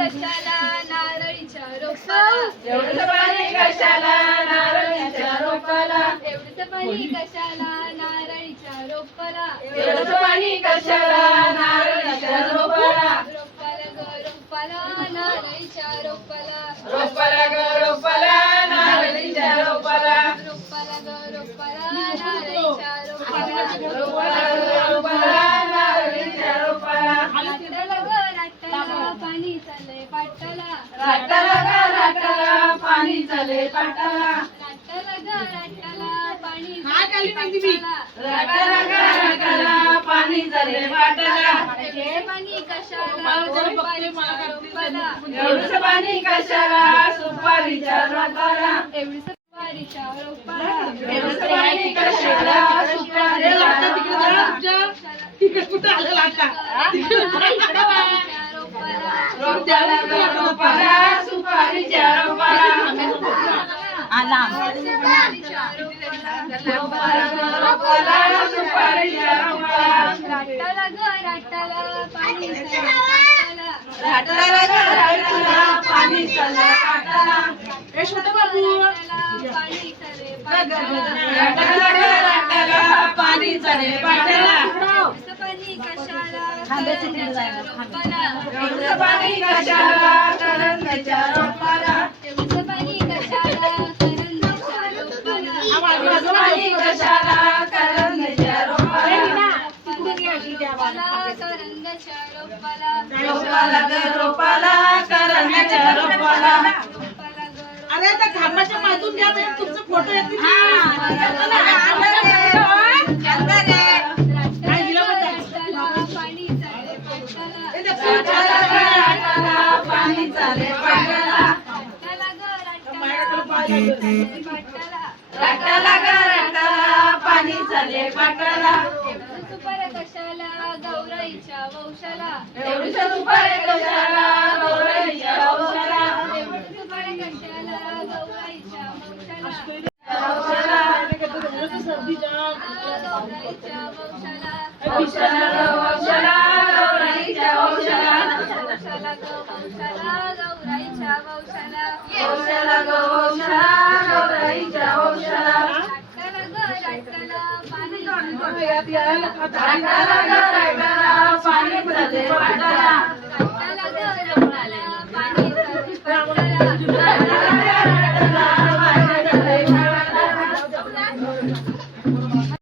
कशाला नारळीच्या रोपाला एवढंच पाणी कशाला नारळीच्या रोपाला एवढंच पाणी कशाला नारळीच्या रोपाला एवढंच पाणी कशाला नारळीच्या रोपाला रोपाला ग रोपाला नारळीच्या रोपाला रोपाला ग रोपाला नारळीच्या रोपाला रोपाला ग रोपाला नारळीच्या रोपाला रोपाला ग रोपाला नारळीच्या रोपाला राटाला ग राटाला पाणी चाललंय पाटाला राटाला ग राटाला पाणी चाले पाटाला राटाला ग राटाला पाणी राटाला ग राटाला पाणी चाले पाटाला एवढं पाणी कशाला सुपारीच्या रोपाला एवढंच पाणी कशाला सुपारीच्या रोपाला एवढं सुपारीच्या रोपाला एवढंच पाणी कशाला सुपारीच्या रोपाला ग रोपाला सुपारीच्या रोपाला रोपाला ग रोपाला सुपारीच्या रोपाला राटाला ग राटाला पाणी चाललंय पाटाला राटाला ग राटाला पाणी चाले पाटाला पाणी चाललंय पाटाला राटाला ग राटाला पाणी चाले पाटाला एवढं पाणी कशाला करंजाच्या रोपाला एवढं पाणी कशाला करंजाच्या रोपाला एवढं पाणी कशाला करंजाच्या रोपाला एवढं पाणी कशाला करंजाच्या रोपाला करंजाच्या रोपाला रोपाला ग रोपाला करंजाच्या रोपाला रोपाला ग अरे त्या खांबाच्या मातून घ्या म्हणजे तुमचा फोटो येते पाणी चाललंय पाटाला राटाला ग राटाला पाणी चाले पाटाला राटाला ग राटाला पाणी चाललंय पाटाला राटाला ग राटाला पाणी चाले पाटाला एवढं सुपाऱ्या कशाला गौराईच्या वंशाला एवढी सुपारी कशाला गौराईच्या वंशाला एवढं सुपाऱ्या कशाला गौराईच्या वंशाला वंशाला गौराईच्या वंशाला वंशाला ग वंशाला गौराईच्या वंशाला वंशाला ग वंशाला गौराईच्या वंशाला वंशाला ग वंशाला गौराईच्या वंशाला राटाला ग राटाला पाणी राटाला ग राटाला पाणी चाले पाटाला राटाला ग राटाला पाणी चाललंय पाटाला राटाला ग राटाला पाणी चाले पाटाला